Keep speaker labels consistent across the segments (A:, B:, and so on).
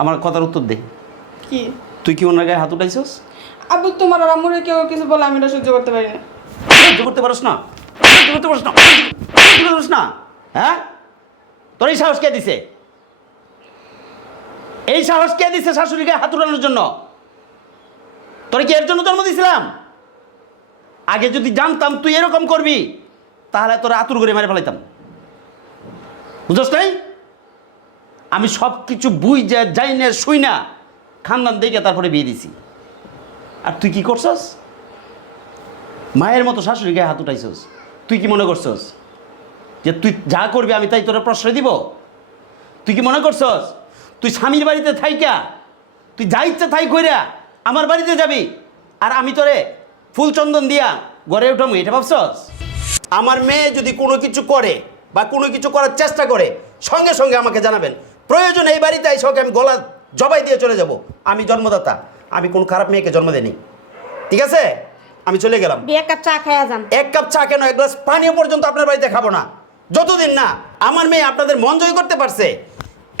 A: আমার কথার উত্তর দে।
B: কি?
A: তুই কি ওনার গায়ে হাত উঠাইছস?
B: আব্বু তোমার আর আম্মুরে কেউ কিছু বলে আমি এটা সহ্য করতে পারি না।
A: সহ্য করতে পারস না? সহ্য করতে পারস না? সহ্য করতে পারস না? হ্যাঁ? তোর এই সাহস কে দিছে? এই সাহস কে দিছে শাশুড়িকে হাত উঠানোর জন্য? তোর কি এর জন্য জন্ম দিয়েছিলাম আগে যদি জানতাম তুই এরকম করবি তাহলে তোর আতুর করে মেরে ফেলাইতাম। বুঝস নাই? আমি সব কিছু বুঝ যাই না শুই না খানদান দেখে তারপরে বিয়ে দিছি। আর তুই কি করছস? মায়ের মতো শাশুড়ি গায়ে হাত উঠাইছস। তুই কি মনে করছস যে তুই যা করবি আমি তাই তোরা প্রশ্রয় দিব? তুই কি মনে করছস? তুই স্বামীর বাড়িতে থাইকা, তুই যা ইচ্ছা থাই কইরা আমার বাড়িতে যাবি, আর আমি তোরে ফুল চন্দন দিয়া গড়ে উঠামু, এটা ভাবছস? আমার মেয়ে যদি কোনো কিছু করে বা কোনো কিছু করার চেষ্টা করে, সঙ্গে সঙ্গে আমাকে জানাবেন। প্রয়োজন এই বাড়িতে এসে ওকে আমি গলা জবাই দিয়ে চলে যাব। আমি জন্মদাতা আমি কোন খারাপ মেয়েকে জন্ম দেনি ঠিক আছে? আমি চলে গেলাম।
C: বিয়ে কাপ চা খাইয়া যান।
A: এক কাপ চা কেন? এক গ্লাস পানীয় পর্যন্ত আপনার বাড়িতে খাব না। যতদিন না আমার মেয়ে আপনাদের মন জয় করতে পারছে।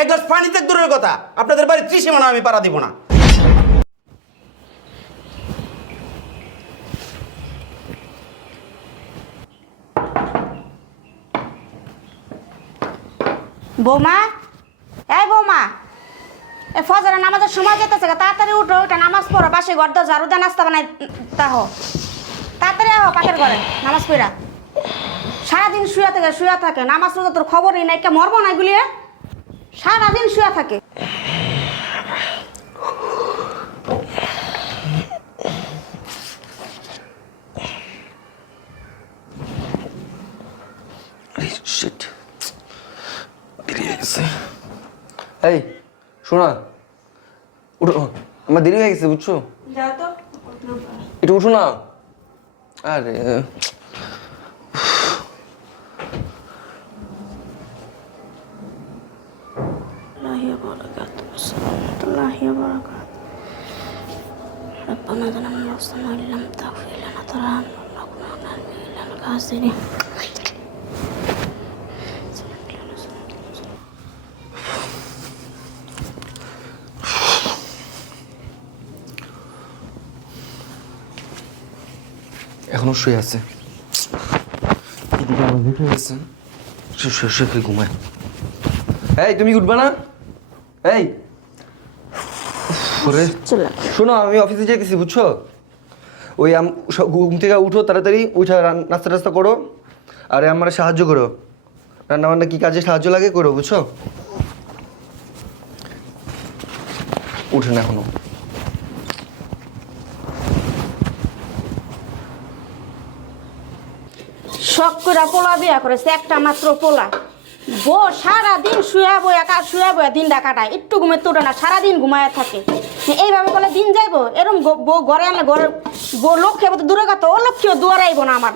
A: এক গ্লাস পানিতে দূরের কথা আপনাদের বাড়ির ত্রিসীমানা আমি পাড়া দিব না।
C: বৌমা এই বৌমা এ ফজরে নামাজের সময় যেতেছে তাড়াতাড়ি উঠো ওটা নামাজ পড়ো, বাসে ঘর দাও ঝাড়ু দেয় নাস্তা বানাই তাহ তাড়াতাড়ি আহ পাখের ঘরে, নামাজ পড়া। সারাদিন শুয়ে থাকে শুয়ে থাকে, নামাজ তোর খবরই নাই, কে মরবো না এগুলি এ? সারাদিন শুয়ে থাকে।
D: এই শোনা উঠো আমার দেরি হয়ে গেছে বুঝছো
B: যাও তো
D: একটু উঠো না আরে
C: الله وبركاته ورحمة الله وبركاته ربنا ظلمنا أنفسنا وإن لم تغفر لنا وترحمنا لنكونن من الخاسرين
D: এখনও শুয়ে আছে। এদিকে আমার লেট গেছে। সে শুয়ে শুয়ে ঘুমায়। এই তুমি উঠবা না? এই। ওরে। শোনো আমি অফিসে যেতেছি বুঝছ? ওই ঘুম থেকে উঠো তাড়াতাড়ি উঠে নাস্তা টাস্তা করো আরে আমার সাহায্য করো। রান্না বান্না কি কাজে সাহায্য লাগে করো বুঝছ? উঠে না
C: এখনও। করে পোলা বিয়া করেছে, একটা মাত্র পোলা। বো সারাদিন শুয়া বয়া কা শুয়া বয়া দিনটা কাটায় একটু ঘুমে তোটে না, সারাদিন ঘুমায় থাকে। এইভাবে বলে দিন যাইবো? এরম বউ ঘরে আনলে ঘরের বউ লক্ষ্যে তো দূরে কথা, ও লক্ষ্যেও দুয়ার আইব না আমার।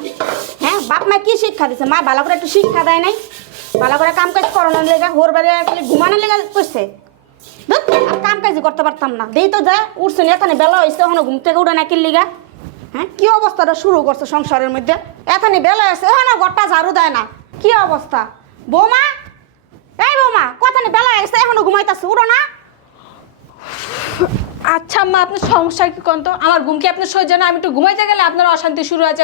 C: হ্যাঁ বাপ মা কি শিক্ষা দিছে? মা ভালো করে একটু শিক্ষা দেয় নাই। ভালো করে কাম কাজ করানোর লেগে, হোর বাড়ি খালি ঘুমানোর লেগে করছে কাম কাজ করতে পারতাম না। দেই তো যা উঠছে না, এখানে বেলা হয়েছে ওখানে ঘুম থেকে উঠে না কিল্লিগা। হ্যাঁ কী অবস্থাটা শুরু করছে সংসারের মধ্যে? এখানে বেলা আছে হ্যাঁ না ঘরটা ঝাড়ু দেয় না। কি অবস্থা? বৌমা? এই বৌমা কথানি বেলা আছে এখনও ঘুমাইতেছে? উড়ো না।
E: আচ্ছা আম্মা আপনার সমস্যা কি কোন তো আমার ঘুম কি আপনার সহ্য না? আমি একটু ঘুমাইতে গেলে আপনার অশান্তি শুরু হয়েছে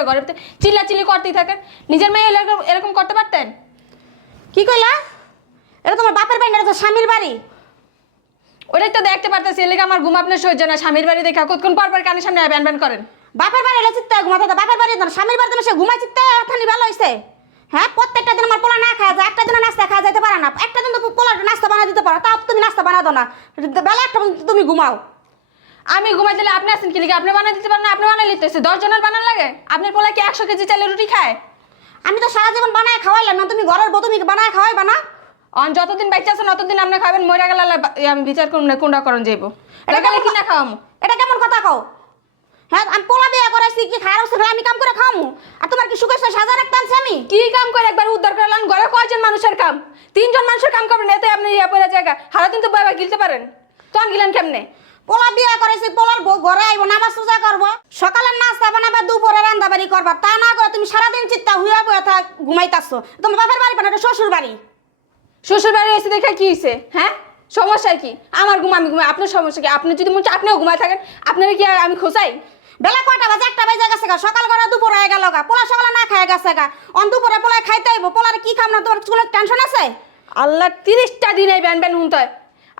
E: চিল্লা চিল্লি করতেই থাকেন। নিজের মেয়ে এরকম এরকম করতে পারতেন?
C: কি কইলা? এটা তোমার বাপের বাড়ি না এটা তো স্বামীর বাড়ি?
E: ওটাই তো দেখতে পারতেছি এলাকা আমার ঘুম আপনার সহ্য না। স্বামীর বাড়ি দেখা কতক্ষণ পর পর কানের সামনে ব্যান ব্যান করেন?
C: বাপের বাড়ি এলে চিত্তে ঘুমাতে দাও, বাপের বাড়ি স্বামীর বাড়িতে সে ঘুমাই চিত্তে এখানে ভালো হয়েছে হ্যাঁ প্রত্যেকটা দিন আমার পোলা না খাওয়া যায় একটা দিন নাস্তা খাওয়া যেতে পারে না। একটা দিন তো পোলা নাস্তা বানা দিতে পারো তাও তুমি নাস্তা বানা দাও না। বেলা একটা তুমি ঘুমাও।
E: আমি ঘুমাই দিলে আপনি আসেন কি লিখে আপনি বানাই দিতে পারেন না আপনি বানাই লিখতেছে দশ জনের বানান লাগে? আপনার পোলা কি একশো কেজি চালের রুটি খায়?
C: আমি তো সারা জীবন বানায় খাওয়াইলাম না তুমি ঘরের বউ তুমি বানায় খাওয়াইবা না?
E: অন যতদিন বাচ্চা আছেন ততদিন আপনি খাবেন মরে গেলে আমি বিচার করুন না কোনটা করণ যাইব। এটা গেলে কি না খাওয়ামু?
C: এটা কেমন কথা কও? হ্যাঁ আমি পোলা বিয়ে করাইছি কি খারাপ আমি কাম করে খাওয়ামু? আর তোমার কি সুখের সাথে সাজা রাখতে আনছি আমি?
E: কি কাম করে একবার উদ্ধার ঘরে কয়জন মানুষের কাম? তিনজন মানুষের কাম করবেন এতে আপনি ইয়া পড়ে জায়গা। সারাদিন তো গিলতে পারেন। তখন গিলেন কেমনে?
C: পোলা বিয়ে করাইছি পোলার বউ ঘরে আইবো নামাজ পূজা করব। সকালের নাস্তা বানাবা দুপুরে রান্না বাড়ি করবা। তা না করে তুমি সারাদিন চিত্তা হুইয়া বয়ে থাক ঘুমাইতাছো। তোমার বাপের বাড়ি পানা এটা শ্বশুর বাড়ি।
E: শ্বশুর বাড়ি এসে দেখে কি হয়েছে? হ্যাঁ? সমস্যা কি? আমার ঘুম আমি ঘুমাই। আপনার সমস্যা কি? আপনি যদি মনে হচ্ছে আপনিও ঘুমায় থাকেন আপনারা কি আমি খোঁচাই?
C: বেলা কয়টা বাজে? একটা বেজে গেছে গা। সকাল করে দুপুর হয়ে গেল গা। পোলা সকালে না খায় গেছে গা। অন দুপুরে পোলায় খাইতে হইব। পোলার কি খাম না তোর কোনো টেনশন আছে?
E: আল্লাহ তিরিশটা দিন এই ব্যান ব্যান শুনতে হয়।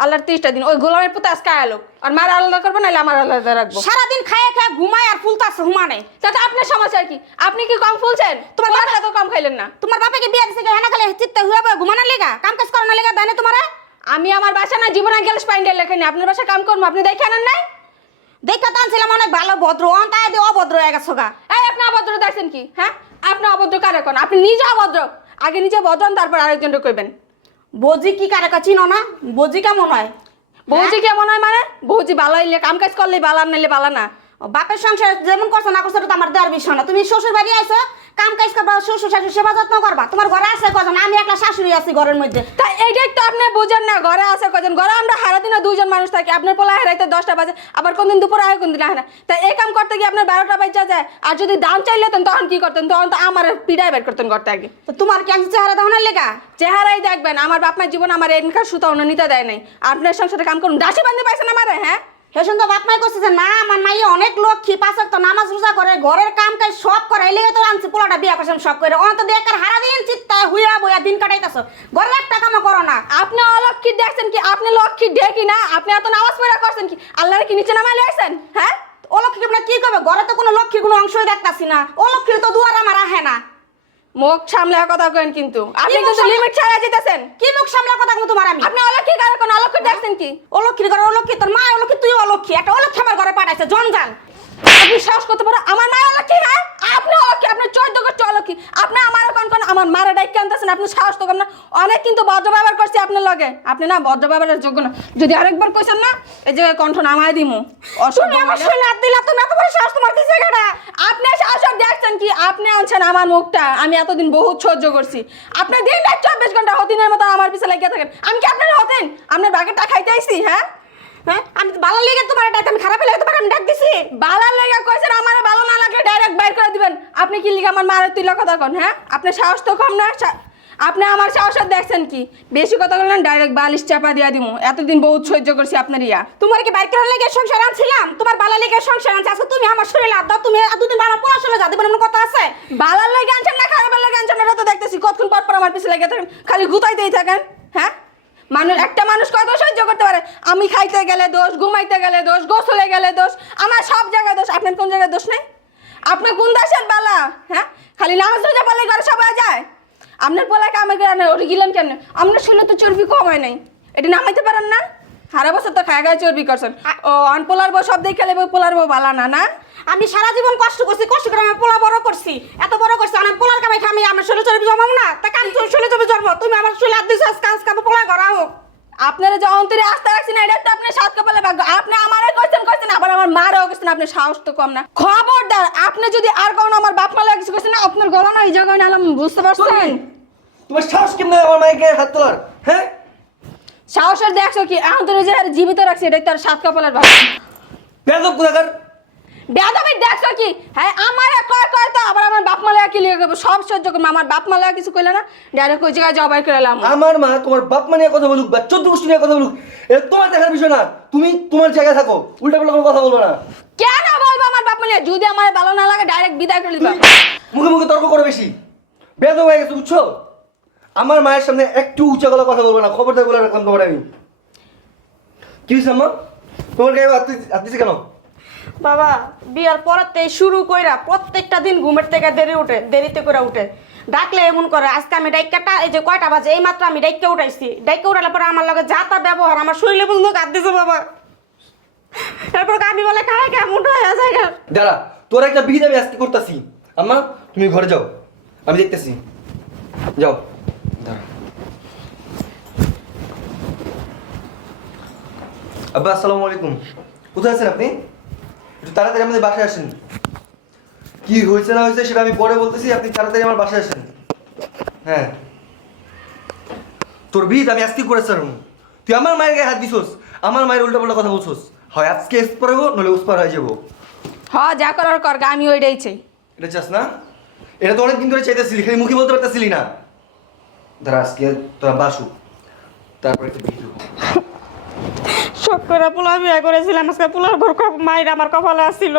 E: আল্লাহর তিরিশটা দিন। ওই গোলামের পুতে আজকে আলো আর মার আলাদা করব নাহলে আমার আলাদা রাখব।
C: সারাদিন খায় খায় ঘুমায় আর ফুলতাছে হুমানে।
E: তাতে আপনার সমস্যা কি? আপনি কি কম ফুলছেন? তোমার বাবা তো কম খাইলেন না।
C: তোমার বাপেকে বিয়ে দিছে হেনা খালে চিত্তে হুয়ে বয়ে ঘুমানোর লেগা? কাম কাজ করানোর লেগা দেয় না তোমারে?
E: আমি আমার বাসা না জীবনে গেলে স্পাইন্ডেল লেখেনি আপনার বাসায় কাম করব আপনি দেখে আনেন নাই?
C: দেখা টানছিলাম অনেক ভালো ভদ্র অন তাই দিয়ে অভদ্র হয়ে গেছো গা।
E: এই আপনি অভদ্র দেখছেন কি? হ্যাঁ? আপনি অভদ্র কারে কোন? আপনি নিজে অভদ্র। আগে নিজে বদন তারপর আরেকজনকে কইবেন।
C: বৌজি কি কারে কা চিনো না? বৌজি কেমন হয়?
E: বৌজি কেমন হয় মানে? বৌজি বালা হইলে কাম কাজ করলে বালা নাইলে বালা না।
C: বাপের সংসার যেমন করছ না করছ তো আমার দেওয়ার বিষয় না। তুমি শ্বশুর বাড়ি আইছো কাম কাজ করবা শ্বশুর শাশুড়ি সেবা যত্ন করবা। তোমার ঘরে আছে কজন? আমি একলা শাশুড়ি আছি ঘরের মধ্যে।
E: তা এইটাই তো আপনি বুঝেন না ঘরে আছে কজন? ঘরে আমরা হারা দিনে দুজন মানুষ থাকি। আপনার পোলা হারাইতে দশটা বাজে আবার কোনদিন দুপুরে আয় কোনদিন আয় না। তা এই কাম করতে গিয়ে আপনার বারোটা বাজা যায় আর যদি দাম চাইলে তখন কি করতেন? তখন তো আমার পিড়াই বের করতেন করতে আগে।
C: তো তোমার কি চেহারা দেওয়ানোর লেগা?
E: চেহারাই দেখবেন আমার বাপ মায়ের জীবন আমার এনকার সুতা অন্য নিতে দেয় নাই। আপনার সংসারে কাম করুন। দাসী বান্ধে পাইছেন আমার হ্যাঁ?
C: হেসন তো বাপ মাই করছে যে না আমার মাই অনেক লক্ষ্মী পাঁচক তো নামাজ রোজা করে ঘরের কাম কাজ সব করে এই লেগে তো আনছি পোলাটা বিয়া করছেন সব করে। অন্ত দিয়ে হারা দিন চিত্তায় হুইয়া বইয়া দিন কাটাইতেছো। ঘরের একটা কামও করো না।
E: আপনি অলক্ষী দেখছেন কি? আপনি লক্ষ্মী দেখি না? আপনি এত নামাজ পড়া করছেন কি? আল্লাহর কি নিচে নামাই লাইছেন? হ্যাঁ?
C: ও লক্ষ্মী কি করবে ঘরে তো কোনো লক্ষ্মীর কোনো অংশই দেখতাছি না। ও লক্ষ্মীর তো দুয়ার আমার আহে না।
E: মুখ সামলে কথা কইন কিন্তু। আপনি কিন্তু লিমিট ছাড়া যেতেছেন
C: কি মুখ সামলা কথা কম তোমার আমি?
E: আপনি অলক্ষী কারও কোন অলক্ষী দেখছেন কি?
C: অলক্ষীর ঘরে অলক্ষী তোর মা অলক্ষী তুই অলক্ষী। একটা অলক্ষী আমার ঘরে পাঠাইছে জঞ্জাল।
E: আপনি সাহস করতে পারো আমার মা অলক্ষী হ্যাঁ? আপনি অলক্ষী আপনি চোদ্দ করছে অলক্ষী আপনি আমার কোন কোন আমার মারা ডাইকে আনতেছেন আপনি সাহস তো না। অনেক কিন্তু ভদ্র ব্যবহার করছি আপনার লগে। আপনি না ভদ্র ব্যবহারের যোগ্য না। যদি আরেকবার কইছেন না এই যে কণ্ঠ নামায় দিমু।
C: তুমি আমার শরীরে হাত দিলা তুমি এত বড় সাহস তোমার কিসে গাড়া
E: আপনি সাহস দেখছেন কি? আপনি আনছেন আমার মুখটা। আমি এতদিন বহুত সহ্য করছি। আপনি দিন রাত চব্বিশ ঘণ্টা হতিনের মতো আমার পিছনে লাগিয়ে থাকেন। আমি কি আপনার হতেন? আপনার বাগেরটা খাইতে আইছি হ্যাঁ?
C: হ্যাঁ? আমি ভালো লেগে তোমার ডাক আমি খারাপ লেগে তোমার আমি ডাক দিছি।
E: বালার লেগে কইছেন আমার ভালো না লাগলে ডাইরেক্ট বাইর করে দিবেন। আপনি কি লিখে আমার মারের তুই কথা কন হ্যাঁ? আপনার সাহস তো কম না আপনি আমার সাহস দেখছেন কি? বেশি কথা বললেন ডাইরেক্ট বালিশ চাপা দিয়া দিমু। এতদিন বহুত সহ্য করছি আপনার ইয়া।
C: তোমার কি বাইক করার লেগে সংসার আনছিলাম? তোমার বালা লেগে সংসার আনছি। আজকে তুমি আমার শরীরে হাত তুমি পর আমার পড়াশোনা যা দেবেন, এমন কথা আছে?
E: বালার লেগে আনছেন না, খারাপের লেগে আনছেন এটা তো দেখতেছি। কতক্ষণ পর পর আমার পিছনে লেগে থাকেন, খালি গুতাইতেই থাকেন হ্যাঁ? মানুষ একটা মানুষ কত সহ্য করতে পারে? আমি খাইতে গেলে দোষ, ঘুমাইতে গেলে দোষ, গোসলে গেলে দোষ, আমার সব জায়গায় দোষ। আপনার কোন জায়গায় দোষ নেই? আপনি কোন দেশের বালা? হ্যাঁ? খালি নামাজ রোজা পালে ঘরে সবাই যায়। আপনার পোলাকে আমাকে আনে ওর গিলেন কেন আপনার শরীরে তো চর্বি কমায় নাই। এটা নামাইতে পারেন না? সারা বছর তো খায় গায়ে চর্বি করছেন। ও আন পোলার বউ সব দেখে লেবে পোলার বউ বালা না না?
C: আমি সারা জীবন কষ্ট করছি কষ্ট করে আমি পোলা বড় করছি এত বড় করছি আমি পোলার কামাই খামি আমার শরীরে চর্বি জমাবো না? তা কাম শরীরে চর্বি জন্ম তুমি আমার শরীরে হাত দিছো আজকে আজকে আমি পোলা করা হোক
E: আপনারা যে অন্তরে আস্থা রাখছেন এটা তো আপনার সাত কপালে ভাগ্য। আপনি আমারে কইছেন কইছেন আবার আমার মারও কইছেন আপনার সাহস তো কম না। খবরদার আপনি যদি আর কোনো আমার বাপ মালা কিছু কইছেন না আপনার গলা না এই জায়গায় নালাম বুঝতে পারছেন?
D: তোমার সাহস কেমন আমার মাইকে হাত তোলার? হ্যাঁ?
E: সাহসের দেখছ কি? অন্তরে যে জীবিত রাখছে এটাই তার সাত কপালের ভাগ্য।
D: বেদব কোথাকার
E: বেদবি দেখছ কি? হ্যাঁ আমার কয় কয় তো? আবার আমার বাপ মালা কি লিখে গেবো সব সহ্য করব। আমার বাপ মালা কিছু কইলে না ডাইরেক্ট ওই জায়গায় জবাই করে এলাম
D: আমার মা তোমার বাপ মা নিয়ে কথা বলুক বা চোদ্দ গোষ্ঠী নিয়ে কথা বলুক এটা তোমার দেখার বিষয় না। তুমি তোমার জায়গায় থাকো উল্টা পাল্টা কোনো কথা বলব না।
E: কেন বলব আমার বাপ মালা যদি আমার ভালো না লাগে ডাইরেক্ট বিদায় করে দিবা।
D: মুখে মুখে তর্ক করো বেশি। বেদব হয়ে গেছে বুঝছ? আমার মায়ের সামনে একটু উঁচা গলা কথা বলব না খবরদার বলে রাখলাম তোমার আমি। কি হয়েছে আম্মা? তোমার গায়ে হাত দিছে- কেন?
C: বাবা বিয়ার পরেতে শুরু কইরা প্রত্যেকটা দিন ঘুমের থেকে দেরি উঠে দেরিতে করে উঠে। ডাকলে এমন করে আজকে আমি ডাইকাটা এই যে কয়টা বাজে এই মাত্র আমি ডাইকা উঠাইছি। ডাইকা উঠালে পরে আমার লগে যা তা ব্যবহার আমার শরীরে বন্ধু কাট দিছে বাবা। এরপর আমি বলে খায় কেমন হয়ে যায়।
D: দাঁড়া তোর একটা বিহিত আমি আজকে করতেছি। আম্মা তুমি ঘরে যাও আমি দেখতেছি। যাও দাঁড়া আব্বা আসসালামু আলাইকুম। কোথায় আছেন আপনি? একটু তাড়াতাড়ি আমাদের বাসায় আসেন। কি হয়েছে না হয়েছে সেটা আমি পরে বলতেছি আপনি তাড়াতাড়ি আমার বাসায় আসেন। হ্যাঁ। তোর বিহিত আমি আজকে করে স্যার তুই আমার মায়ের গায়ে হাত দিছোস আমার মায়ের উল্টা পাল্টা কথা বলছোস। হয় আজকে এসপার হব নলে উসপার হয়ে যাব।
E: হ যা করার কর গা, আমি ওইটাই চাই।
D: এটা চাস না? এটা তো অনেকদিন ধরে চাইতেছিলি খালি মুখে বলতে পারতেছিলি না। ধর আজকে তোরা বাসু তারপরে একটা দেবো
C: শোক করে পোলা বিয়া করেছিলাম, আজকে পোলার ভর মায়ের আমার কপালে আসছিল।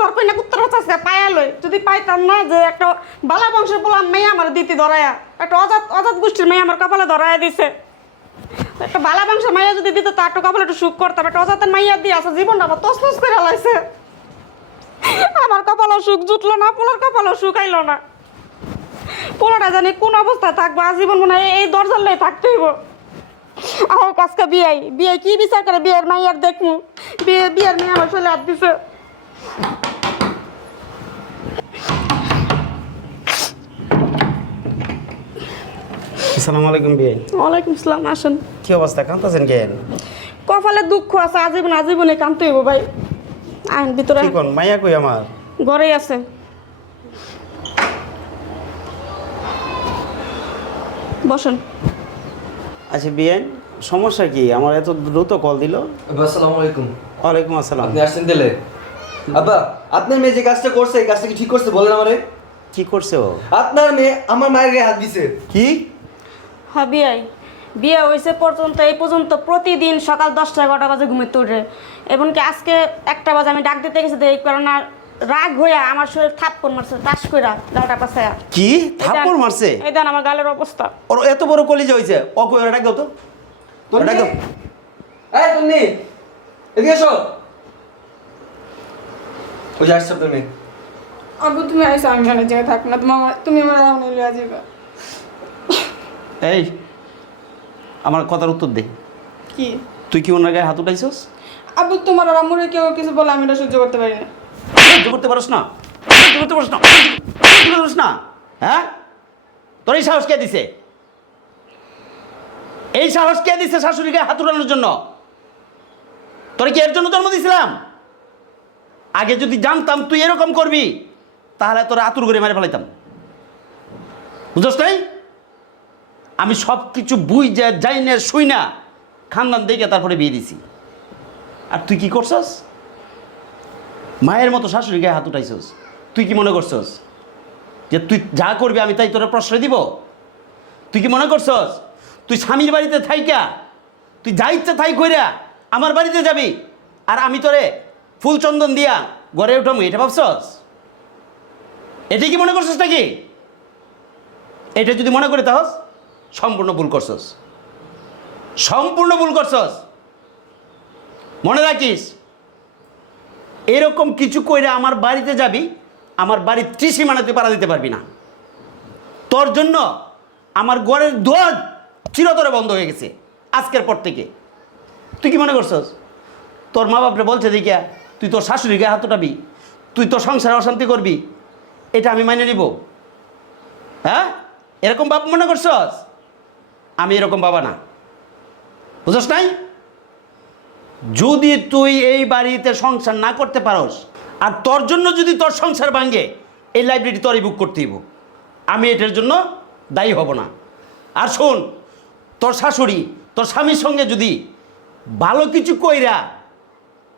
C: দরকার না কুত্তর হচ্ছে পায়া লই। যদি পাইতাম না যে একটা বালা বংশের পোলা মেয়ে আমার দিতি ধরায়া, একটা অজাত অজাত গোষ্ঠীর মেয়ে আমার কপালে ধরায়া দিছে। একটা বালা বংশের মাইয়া যদি দিত তার একটু কপালে একটু সুখ করতাম। একটা অজাতের মাইয়া দিয়ে আছে, জীবনটা আমার তসনস করে লাইছে। আমার কপালও সুখ জুটলো না, পোলার কপালও সুখ না। পোলাটা জানি কোন অবস্থায় থাকব, আজীবন মনে হয় এই দরজার লয়ে থাকতে হইব। আমার কাজকে বিয়াই বিয়ে কি বিচার করে? বিয়ের মাইয়ার দেখমু। বিয়ে বিয়ের মেয়ে আমার চলে হাত দিছে
A: আসসালামু আলাইকুম
C: ওয়ালাইকুম আসসালাম আসেন।
A: কি অবস্থা? কান্তাছেন কেন?
C: কপালে দুঃখ আছে আজীবন আজীবনে কানতে হইব ভাই। আইন ভিতরে
A: কি কোন মাইয়া কই আমার?
C: ঘরেই আছে। বসেন।
A: আচ্ছা বিয়ে সমস্যা কি? আমার এত দ্রুত কল দিল।
D: আসসালামু আলাইকুম।
A: ওয়ালাইকুম আসসালাম।
D: আপনি আসছেন দিলে আব্বা আপনার মেয়ে যে কাজটা করছে এই কাজটা কি ঠিক করছে বলেন আমারে?
A: কি করছে ও?
D: আপনার মেয়ে আমার মায়ের গায়ে হাত দিছে।
A: কি?
C: হ্যাঁ বিয়াই বিয়ে হয়েছে পর্যন্ত এই পর্যন্ত প্রতিদিন সকাল দশটা এগারোটা বাজে ঘুমিয়ে উঠে এমনকি আজকে একটা বাজে আমি ডাক দিতে গেছি এই কারণে রাগ হইয়া আমার শরীর থাপ্পড় মারছে টাস কইরা গালটা পাছায়া।
A: কি? থাপ্পড় মারছে?
C: এই দেন আমার গালের অবস্থা।
A: ওর এত বড় কলিজা হয়েছে ও কই ওটা দাও তো। ওটা দাও।
D: এই তুমি এদিকে এসো। ওই যে আসছে মেয়ে
B: আবু তুমি আইসো আমি এখানে জায়গায় থাকব না। তোমার তুমি আমার এমন লিয়া যাবে
A: এই আমার কথার উত্তর দে।
B: কি?
A: তুই কি ওনার গায়ে হাত উঠাইছস?
B: আবু তোমার আর আম্মুরে কেউ কিছু বলে আমি এটা সহ্য করতে পারি না।
A: সহ্য করতে পারস না। সহ্য করতে পারস না। সহ্য করতে পারস না। হ্যাঁ? তোর এই সাহস কে দিছে? এই সাহস কে দিছে শাশুড়িকে হাত উঠানোর জন্য? তোর কি এর জন্য জন্ম দিছিলাম? আগে যদি জানতাম তুই এরকম করবি, তাহলে তোর আতুর করে মেরে ফেলাইতাম। বুঝছ নাই? আমি সব কিছু বুঝ যাই না শুই না খানদান দেখে তারপরে বিয়ে দিছি। আর তুই কি করছস? মায়ের মতো শাশুড়ি গায়ে হাত উঠাইছস। তুই কি মনে করছস? যে তুই যা করবি আমি তাই তোরা প্রশ্রয় দিব? তুই কি মনে করছস? তুই স্বামীর বাড়িতে থাইকা, তুই যা ইচ্ছা থাই কইরা আমার বাড়িতে যাবি, আর আমি তোরে ফুল চন্দন দিয়া গড়ে উঠামু, এটা ভাবছস? এটাই কি মনে করছস নাকি? এটা যদি মনে করে তাহস, সম্পূর্ণ ভুল করছস। সম্পূর্ণ ভুল করছস। মনে রাখিস এরকম কিছু কইরা আমার বাড়িতে যাবি, আমার বাড়ির ত্রিসীমানা তুই পাড়া দিতে পারবি না। তোর জন্য আমার ঘরের দোয়ার চিরতরে বন্ধ হয়ে গেছে, আজকের পর থেকে। তুই কি মনে করছস? তোর মা বাপরে বলছে দেখিয়া, তুই তোর শাশুড়ি গায়ে হাত উঠাবি তুই তোর সংসারে অশান্তি করবি, এটা আমি মাইনে নিব। হ্যাঁ? এরকম বাপ মনে করছস? আমি এরকম বাবা না। বুঝস নাই? যদি তুই এই বাড়িতে সংসার না করতে পারস, আর তোর জন্য যদি তোর সংসার ভাঙে, এই লাইব্রেরি তোরই বুক করতে হইব। আমি এটার জন্য দায়ী হব না। আর শোন, তোর শাশুড়ি, তোর স্বামীর সঙ্গে যদি ভালো কিছু কইরা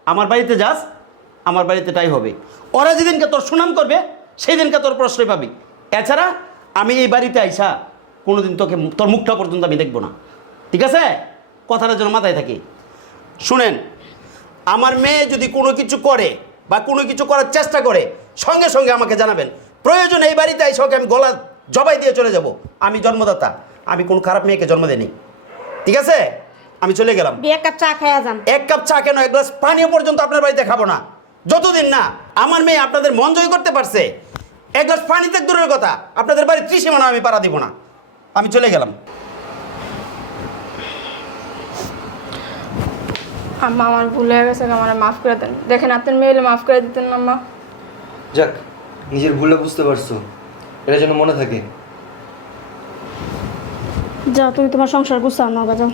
A: আমার বাড়িতে যাস, আমার বাড়িতে তাই হবে। ওরা যেদিনকে তোর সুনাম করবে সেই দিনকে তোর প্রশ্রয় পাবি। এছাড়া আমি এই বাড়িতে আইসা কোনোদিন তোকে, তোর মুখটা পর্যন্ত আমি দেখব না। ঠিক আছে? কথাটা যেন মাথায় থাকে। শুনেন আমার মেয়ে যদি কোনো কিছু করে বা কোনো কিছু করার চেষ্টা করে সঙ্গে সঙ্গে আমাকে জানাবেন। প্রয়োজন এই বাড়িতে এসে ওকে আমি গলা জবাই দিয়ে চলে যাব। আমি জন্মদাতা আমি কোনো খারাপ মেয়েকে জন্ম দিইনি। ঠিক আছে? আমি চলে গেলাম।
C: এক কাপ চা খাইয়া যান।
A: এক কাপ চা কেন? এক গ্লাস পানীয় পর্যন্ত আপনার বাড়িতে খাব না। যতদিন না আমার মেয়ে আপনাদের মন জয় করতে পারছে এক গ্লাস পানিতে দূরের কথা আপনাদের বাড়ির ত্রিসীমানা আমি পাড়া দিব না। আমি চলে গেলাম।
B: আম্মা আমার ভুল হয়ে গেছে আমার মাফ করে দেন। দেখেন আপনার মেয়ে হলে মাফ করে দিতেন না আম্মা।
D: যাক নিজের ভুলটা বুঝতে পারছ। এটা যেন মনে থাকে।
C: যা তুমি তোমার সংসার গুছাও না যাও